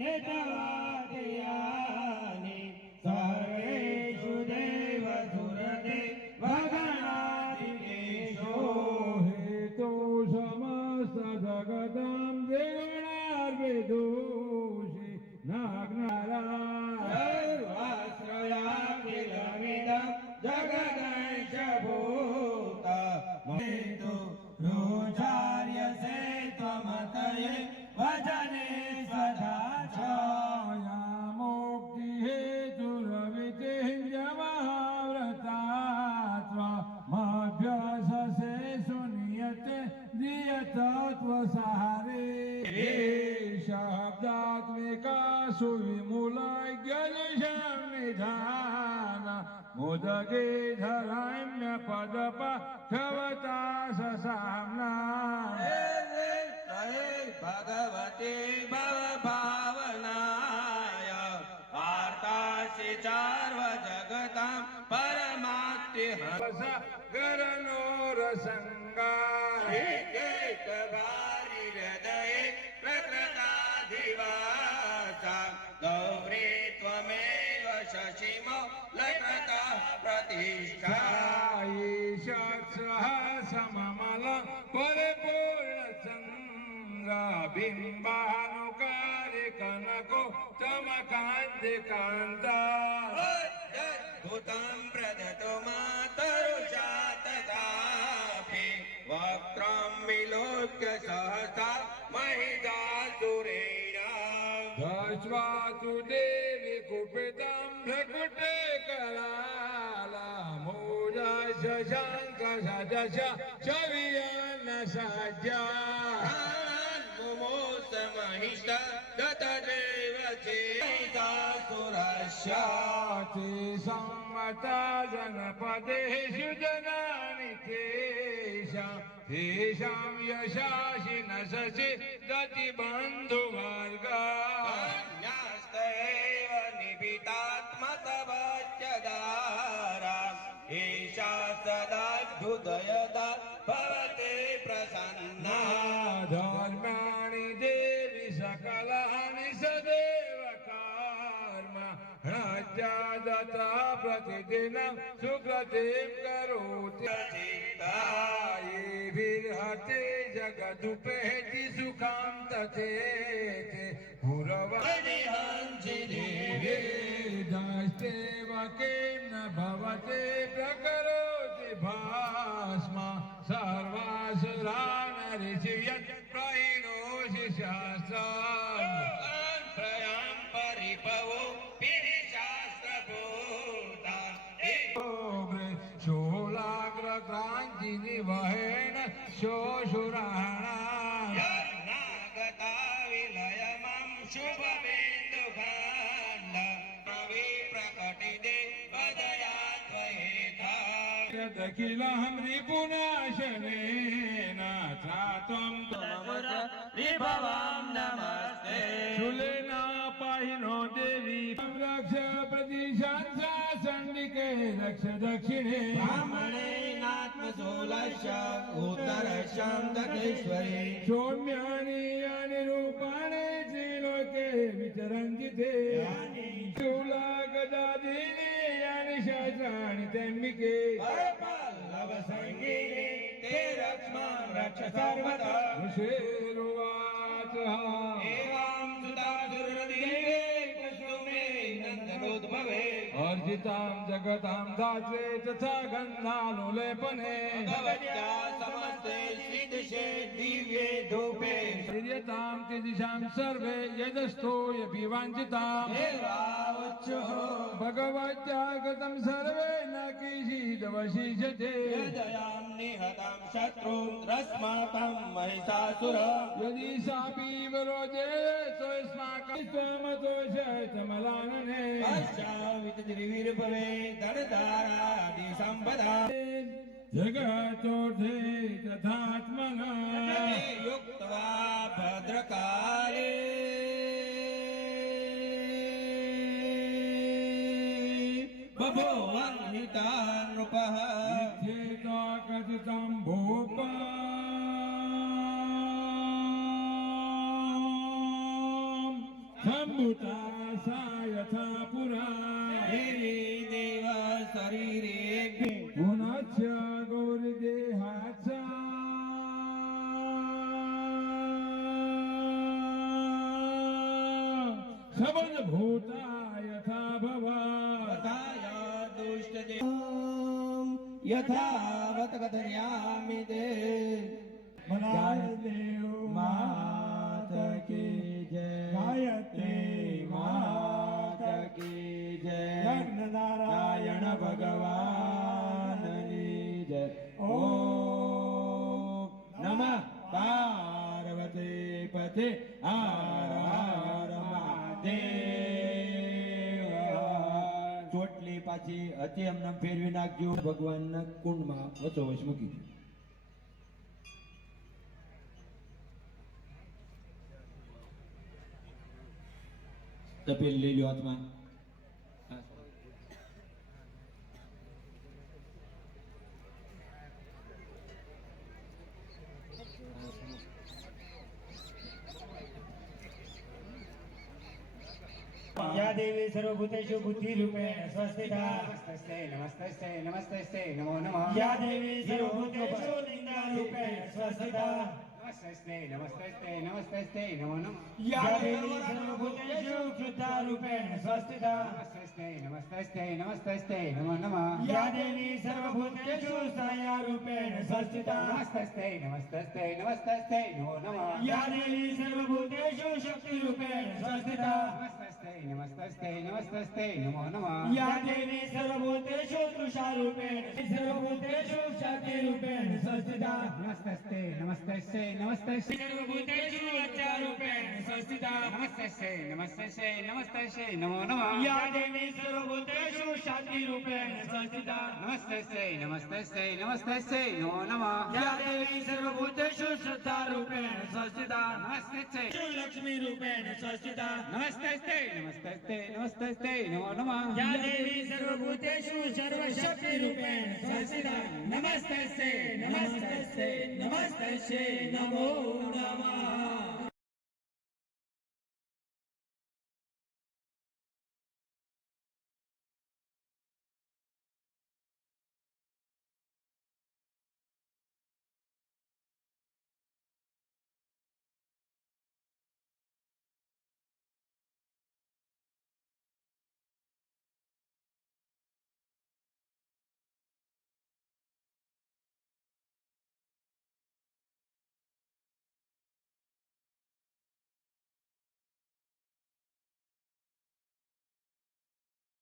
नेतवादयानि सर्वेषु देवसुरदेवगणादिकेशो हेतो समस्त जगतां देवनार्विदूषि नाग्नारा सर्वाश्रयाखिलमिदं जगदंशभूता हेतु रोचार्यसे त्वमतये वचने सदा छाया मुक्ति हेतुरविचिञ्जमहाव्रता त्वमभ्याससे सुनियते दियतत्वसारे शब्दात्मिका सुविमूलज्ञनिशं निधान मोदगे धराम्य पदपथवता ससाम्ना भगवते भवभावनाय आर्तासि चार्व जगतां परमात्तिहंस गरनोरसङ्गारे एकबारि हृदये प्रकृताधिवासा गौरी त्वमेव शशिमो लकृता प्रतिष्ठा ईशत्सह सममल परिपूर्णचन्द्र बिम्बानुकारि कनको चमकान्तिकान्ता अद्भुतं प्रदतो मातरुषा तथापि वक्त्रं विलोक्य सहसा महिषासुरेण दृष्ट्वा तु देवि कुपितं भ्रकुटे करालमूलश शङ्ख सदश शवियन्न सज्जा मुमोस महिष ततदेव चेतासुरस्य ते सम्मता जनपदेषु जनानि तेषां यशासि न शशि दतिबन्धुवर्गा न्यस्तैव निबितात्मतवच्चदारा एषा सदाभ्युदयदा भवते प्रसन्ना धर्माणि देवि सकलानि सदैव कर्म राज्यादता प्रतिदिनं सुकृतिं करोति चित्तायेभिर्हते जगदुपेति सुखं तथेति पुरवहंसि देवे दस्तेव किं न भवते प्रकरोति भास्मा सर्वासुरान् ऋषयन् प्रहिणोषि शास्त्रान् प्रयां परिपवो शास्त्रभूता शोलाग्रक्रान्तिनिवहेन शोषुराणा नागता विलयमं शुभबिन्दुखण्ड कवि प्रकटिते वदयाद्वयेथा यदखिलहं रिपुनाशनेन त्रात्वं विभवां नमस्ते शूलेना पाहिनो देवी रक्ष प्रदिशांसा सण्डिके रक्ष दक्षिणे ब्राह्मणेनात्मशूलश्च उत्तरश्चं दक्षेश्वरे सौम्यानि यानि रूपाणि त्रिलोके विचरन्ति ते शूला गदादीनि यानि शास्त्राणि तन्मिके पल्लवसङ्गीनि ते रक्ष्मां रक्ष सर्वदा ऋषेरुवाच एवं सुता दुर्देवे कुसुमे नन्दनोद्भवे अर्जितां जगतां धात्रे तथा गन्धानुलेपने भगवत्या समस्ते श्रीदिशे दिव्ये धूपे श्रीयतां तिदिशां सर्वे यदस्तोऽपि वाञ्छिताम् देवावच्युः भगवत्या गतं सर्वे न किञ्चिदवशिष्यते यदयां निहतं शत्रून् रस्माकं महिषासुर यदि सापि विरोजे स्वस्माकं त्वमतोषमलानने पश्चावितद्रिविर्भवे धनधारादि सम्पदा जगतोऽर्थे तथात्मना युक्त्वा भद्रकाले बभूवन्निता नृपः इत्येता कथितं भूपा सम्भुता सा यथा पुरा देवी देव शरीरेभ्य पुनश्च गौरीदेहाचा सबलभूता यथा भवा तथा दुष्टदेव यथावत कथयामि ते गायत्री मात की जय गायत्री मात की जय नारायण भगवान जय ओम नमः पार्वती पते हर हर મહાદેવ ચોટલી પાછી હતી એમને ફેરવી નાખજો ભગવાનના કુંડમાં વચોવચ મૂકી દો. તપેલી લઈ લો હાથમાં. या देवी सर्वभूतेषु बुद्धिरूपेण स्वस्थिता नमस्ते नमस्ते नमस्ते नमो नमः या देवी सर्वभूतेषु लिङ्गारूपेण स्वस्थिता नमस्ते नमस्ते नमस्ते नमो नमः या देवी सर्वभूतेषु शुद्धारूपेण स्वस्थिता नमस्ते नमस्ते नमो नमः या देवी सर्वभूतेषु सायारूपेण स्वस्थिता नमस्ते नमो नमः या देवी सर्वभूतेषु शक्तिरूपेण स्वस्थिता नमस्ते नमो नमः या देवी सर्वभूतेषु तृषारूपेण सर्वभूतेषु शक्तिरूपेण स्वस्थिता नमस्ते सर्वभूतेषु अच्चारूपेण स्वस्थिता नमस्ते नमो नमः या देवी सर्वभूतेषु शान्तिरूपेण स्वस्थिता नमस्ते नमो नमः या देवी सर्वभूतेषु श्रद्धारूपेण स्वस्थिता लक्ष्मीरूपेण स्वस्थिता नमस्ते नमो नमः या देवी सर्वभूतेषु सर्वशक्तिरूपेण स्वस्थिता नमस्ते नमस्ते नमो नमः